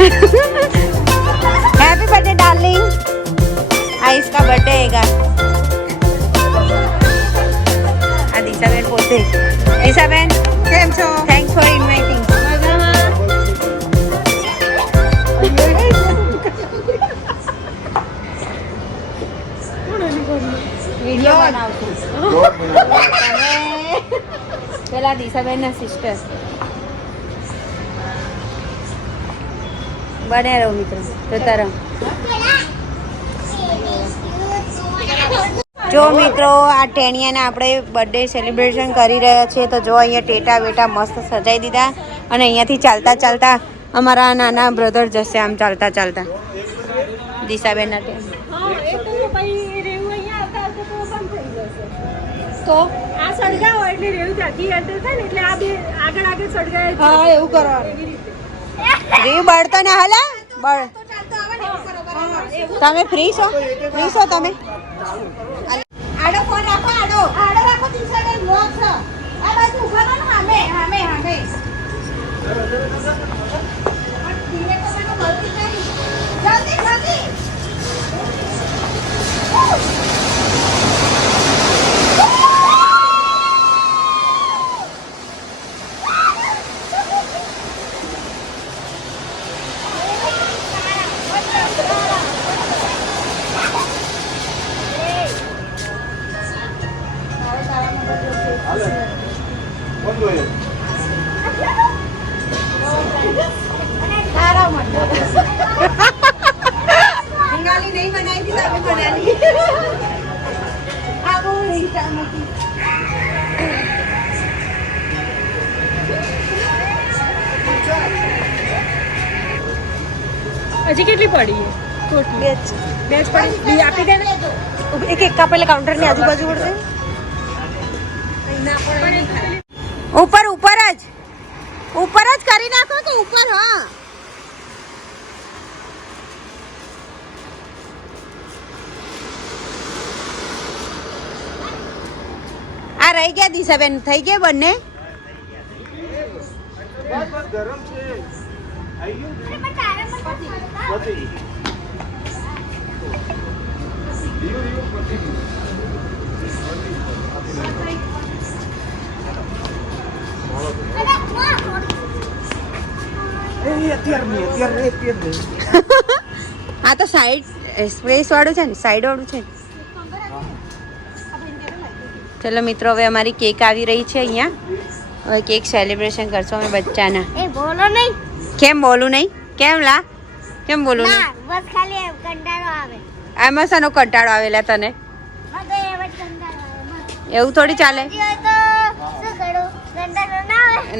Happy birthday darling, ice का birthday हैगा। आ दिशाबेन पोते। दिशाबेन केम छो? Thanks for inviting. वीडियो बनाव છું પેલા દિશાબેન ના સિસ્ટર બને રહો મિત્રો તો તરમ જો મિત્રો આ ટેણિયાને આપણે બર્થડે સેલિબ્રેશન કરી રહ્યા છીએ તો જો અહીંયા ટેટા વેટા મસ્ત સજાઈ દીધા અને અહીંયાથી ચાલતા ચાલતા અમારા નાના બ્રધર જશે આમ ચાલતા ચાલતા દિશાબેનના તો આ સળગાવો એટલે રેવ ત્યાંથી એન્ટર થાય ને એટલે આ બે આગળ આગળ સળગાય હા એવું કરવાનું રેવ બળતો ને હાલા બળ તમે ફ્રી છો તમે આડો ફોન રાખો આડો રાખો તીસરે બ્લોક છે આ બાજુ ઉભા રહો હામે ધીરે તો મને મળતી નહીં જલ્દી बंगाली नहीं बनाई थी तभी बना ली अब वो હજી કેટલી પડી બેચ પડી આપી દે ને એક પહેલા કાઉન્ટર ની આજુબાજુ પડશે ઉપર જ કરી નાખો કે ઉપર હા આ રહી ગયા દિશાબેન થઈ ગયા બંને ગરમ છે આ તો સાઈડ સ્પેસ વાળું છે ને સાઈડ વાળું છે ચલો મિત્રો હવે અમારી કેક આવી રહી છે અહીંયા હવે કેક સેલિબ્રેશન કરશો અમે બચ્ચાના બોલો નહીં કેમ બોલું નહીં કેમ બોલું નહીં બસ ખાલી કંટાળો આવે આમાં શાનો કંટાળો આવેલા તને એવું થોડી ચાલે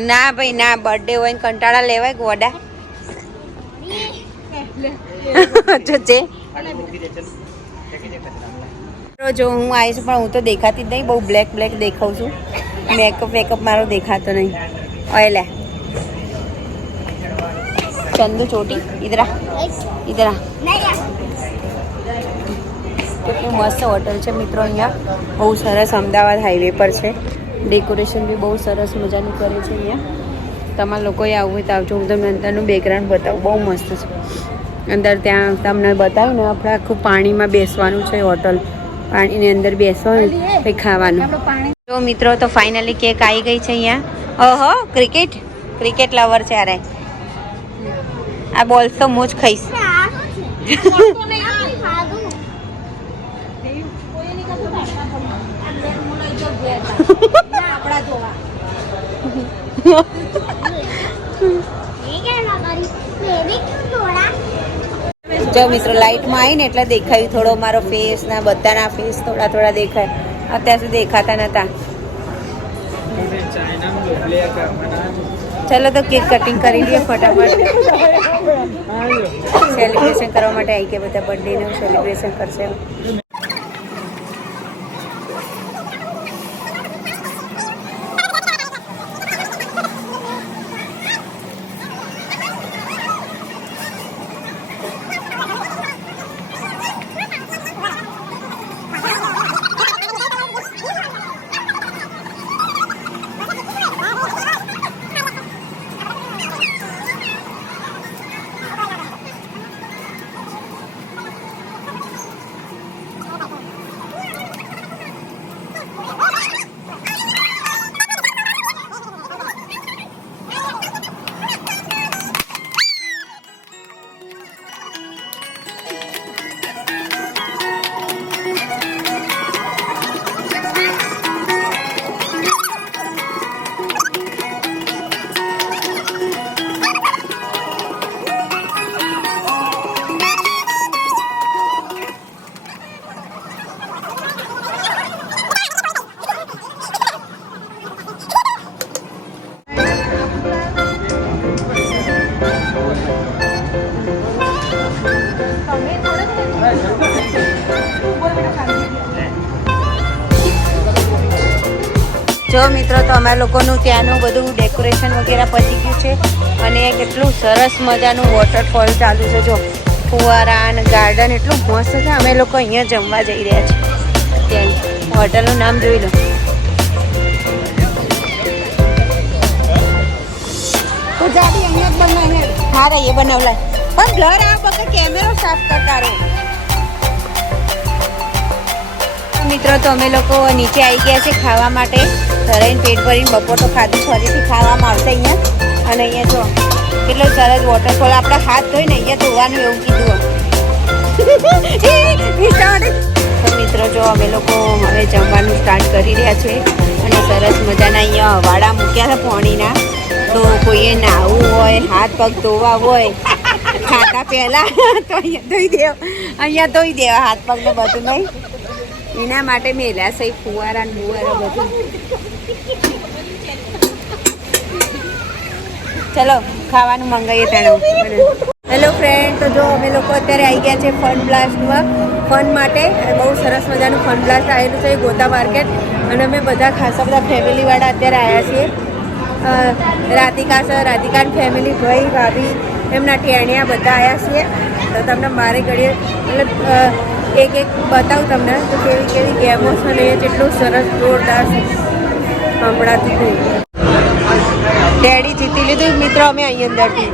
ના ભાઈ ના બર્થડે હોય ને કંટાળા લેવાય ગોડા જો હું આવીશ પણ હું તો દેખાતી જ નહીં બહુ બ્લેક દેખાઉં છું મેકઅપ મારો દેખાતો નહીં ઓયલે ચંદુ ચોટી ઇધરા કેટલું મસ્ત હોટલ છે મિત્રો અહીંયા બહુ સરસ અમદાવાદ હાઈવે પર છે ડેકોરેશન બી બહુ સરસ મજાનું કરે છે અહીંયા તમારા લોકોએ આવવું હોય તો આવજો હું તમને અંદરનું બેકગ્રાઉન્ડ બતાવું બહુ મસ્ત છે અંદર ત્યાં તમને બતાવ્યું ને આપણે આખું પાણીમાં બેસવાનું છે હોટલ પાણીની અંદર બેસવાનું કંઈ ખાવાનું તો મિત્રો તો ફાઇનલી કેક આવી ગઈ છે અહીંયા ઓહો ક્રિકેટ લવર છે અરે આ બોલ્સ તો હું જ ખાઈશ જો મિત્રો લાઈટમાં આવીને એટલે દેખાયું થોડો મારો ફેસ ના બધાના ફેસ થોડા દેખાય અત્યાર સુધી દેખાતા નતા ચલો તો કેક કટિંગ કરી લઈએ ફટાફટ સેલિબ્રેશન કરવા માટે આવી ગયા બધા બર્થડેનું સેલિબ્રેશન કરશે જો મિત્રો, તો અમારા લોકોનું ત્યાંનું બધું ડેકોરેશન વગેરે પતી ગયું છે અને કેટલું સરસ મજાનું વોટરફોલ ચાલુ છે. જો ફુવારા અને ગાર્ડન એટલું મસ્ત છે. અમે લોકો અહીંયા જમવા જઈ રહ્યા છીએ. ત્યાં હોટલનું નામ જોઈ લો. તો જાડી અહીંયા જ બનાવે. હા રે, એ બનાવલા પણ બ્લર આ વખત કેમેરો સાફ કરતા રહો. મિત્રો, તો અમે લોકો નીચે આવી ગયા છે ખાવા માટે. ધરાઈને પેટ ભરીને બપોર તો ખાધું, ફરીથી ખાવામાં આવશે અહીંયા. અને અહીંયા જો કેટલો સરસ વોટરફોલ. આપણે હાથ ધોઈને અહીંયા ધોવાનું એવું કીધું. તો મિત્રો, જો અમે લોકો હવે જમવાનું સ્ટાર્ટ કરી રહ્યા છે અને સરસ મજાના અહીંયા વાડા મૂક્યા છે પાણીના. તો કોઈએ નાહવું હોય, હાથ પગ ધોવા હોય ખાતા પહેલાં તો અહીંયા ધોઈ દેવા હાથ પગને બધું નહીં. એના માટે મેલ્યા છે ફુવારા ને બુવારા બધું. ચલો ખાવાનું મંગાવીએ તેનું. હેલો ફ્રેન્ડ, તો જો અમે લોકો અત્યારે આવી ગયા છે ફન બ્લાસ્ટમાં ફન માટે. બહુ સરસ મજાનું ફન બ્લાસ્ટ આવેલું છે ગોતા માર્કેટ. અને અમે બધા ખાસા બધા ફેમિલીવાળા અત્યારે આવ્યા છીએ. રાધિકા સર, રાધિકાની ફેમિલી, ભાઈ ભાભી, એમના ટેણિયા બધા આવ્યા છીએ. તો તમને મારે ઘડીએ મતલબ એક બતાવું તમને તો કેવી કેવી ગેમો છે ને એ જેટલું સરસ જોરદાર હમણાંથી થઈ. ડેડી જીતી લીધું મિત્રો અમે અહીં અંદરથી.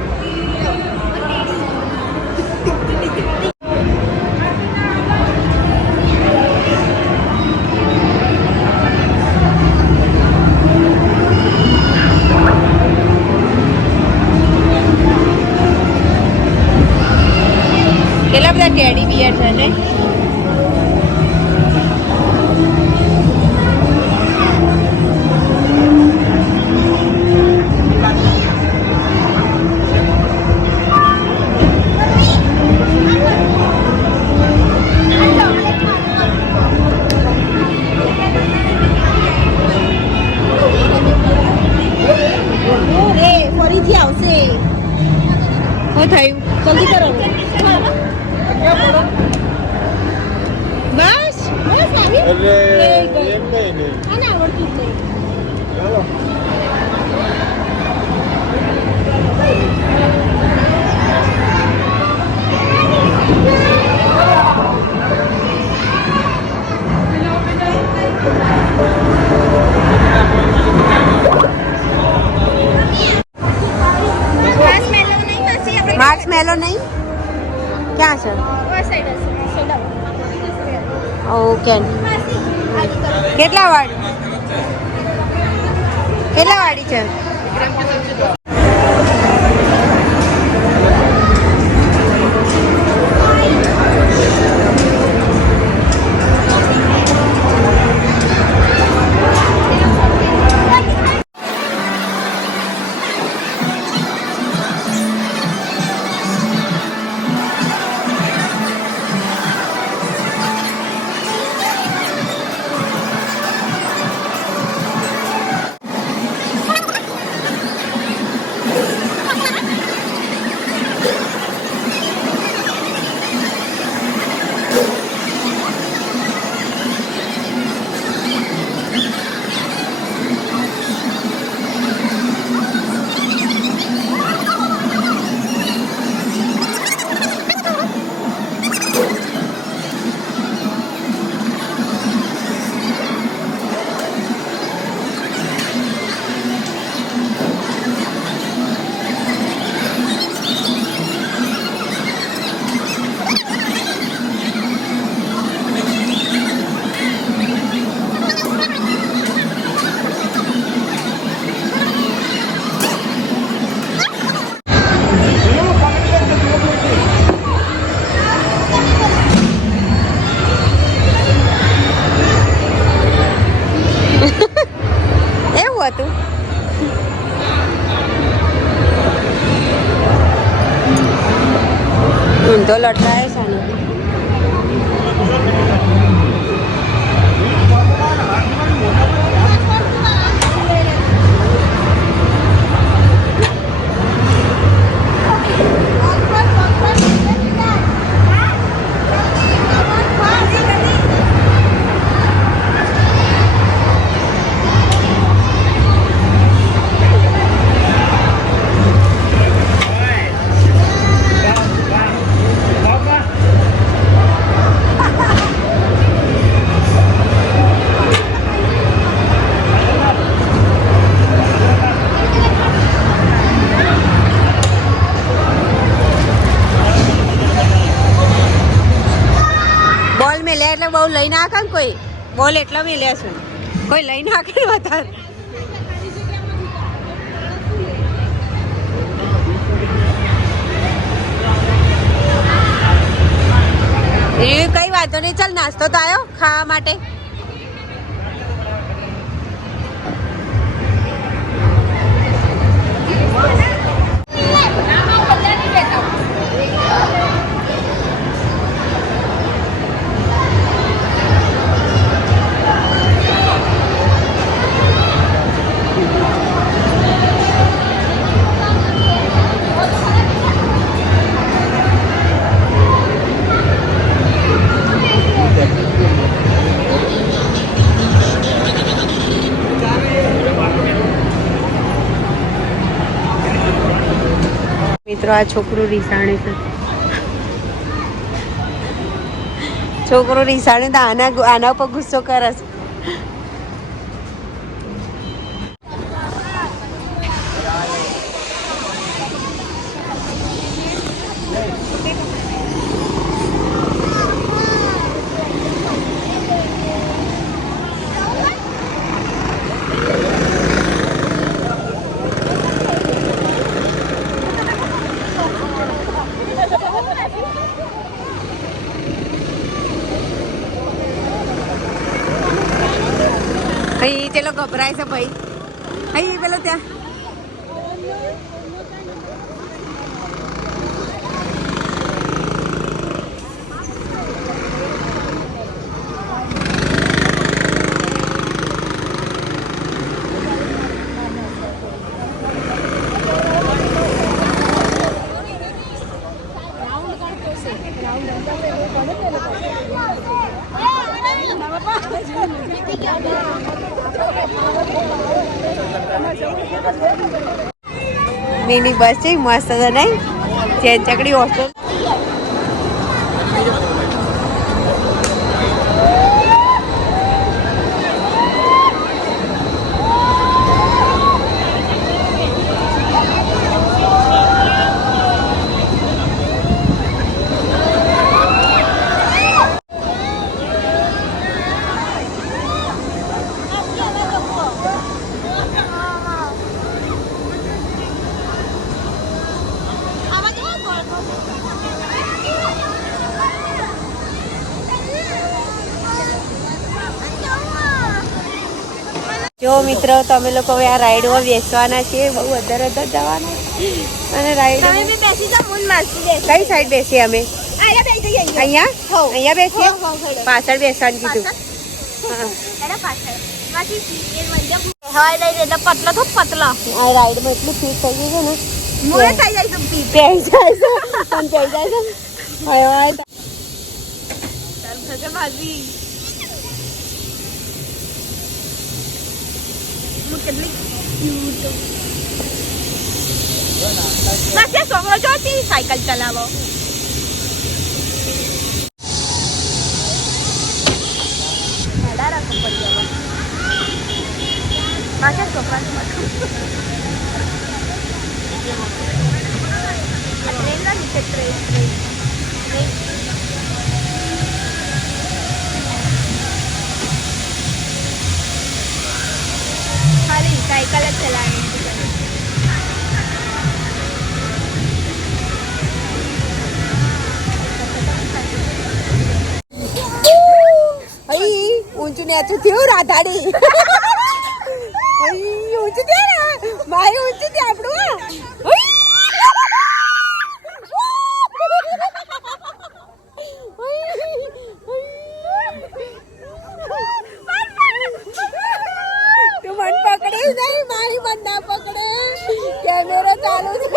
કેટલા બધા ટેડી બિયર છે ને. ફરીથી આવશે. શું થયું? જલ્દી કરો. બસ માર્ક્સ મેલો નહીં. ક્યાં છે? ઓકે. કેટલા વાળી છે? હતું. ઊંધો લટકાય છે ને. લઈને આખા ને કોઈ બોલ એટલા મેં લેશું કોઈ લઈને આખે ને વધારે એ કઈ વાંધો નહીં ચાલ નાસ્તો તો આવ્યો ખાવા માટે મિત્રો આ છોકરું રીસાણે છે છોકરો રીસાણે તો આના ઉપર ગુસ્સો કરે છે અહીં પેલો ગભરાય છે ભાઈ અહીં પેલો ત્યાં મિની બસ છે મસ્ત છે નહીં ચેન ચકડી હોસ્ટેલ જો મિત્રો તમે લોકો હવે આ રાઈડમાં બેસવાના છીએ બહુ વધારે જવાના અને રાઈડ કઈ સાઈડ બેસીએ અમે અહીંયા બેસીએ પાછળ બેસવાનું કીધું પતલો આ રાઈડમાં એટલું ફીટ થઈ ગયું છે ને મોડે થઈ જાય છે પહેરી જાય છે પણ પહેરી જાય છે છોકરો જોતી સાયકલ ચલાવો ખાલી સાયકલ જ ચલાવવાની ઊંચું નેચું થયું રાધાડી ઊંચું થયું ને મારી ઊંચું થયું આપણું તું મન પકડીશ નહીં મારી મન ના પકડે કેમેરો ચાલુ છે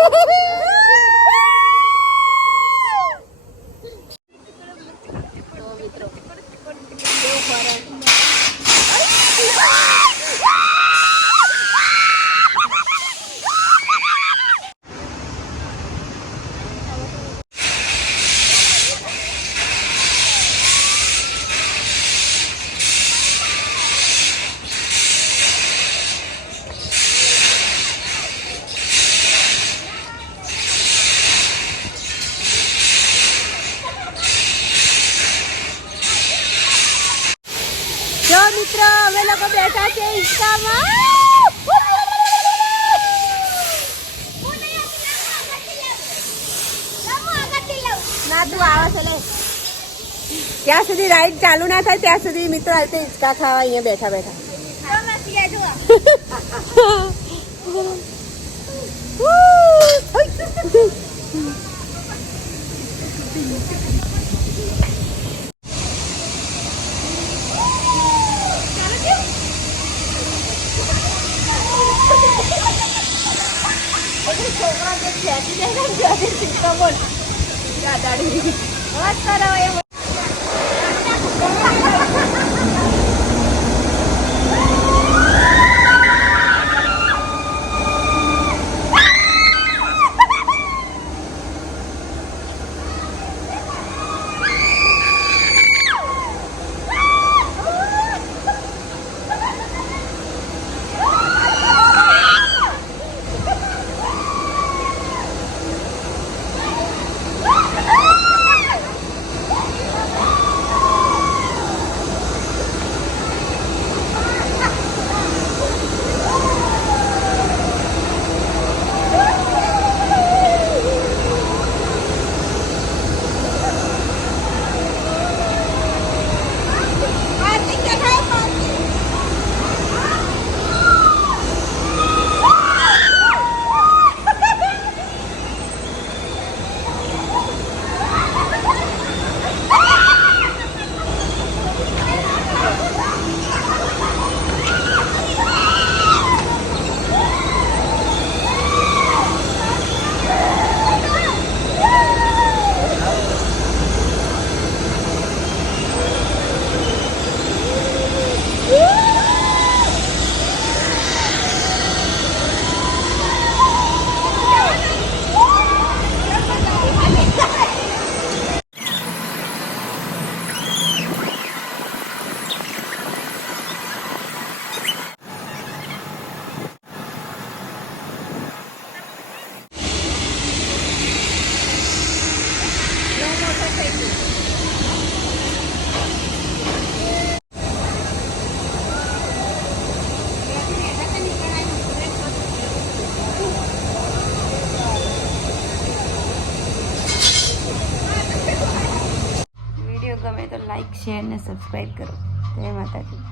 લોકો બેઠા છે હિંચકામાં. ના તું આવે છે લે. ત્યાં સુધી રાઈડ ચાલુ ના થાય ત્યાં સુધી મિત્રો આ રીતે હિંચકા ખાવા અહીંયા બેઠા બેઠા. વિડીયો ગમે તો લાઈક શેર ને સબસ્ક્રાઈબ કરો. જય માતાજી.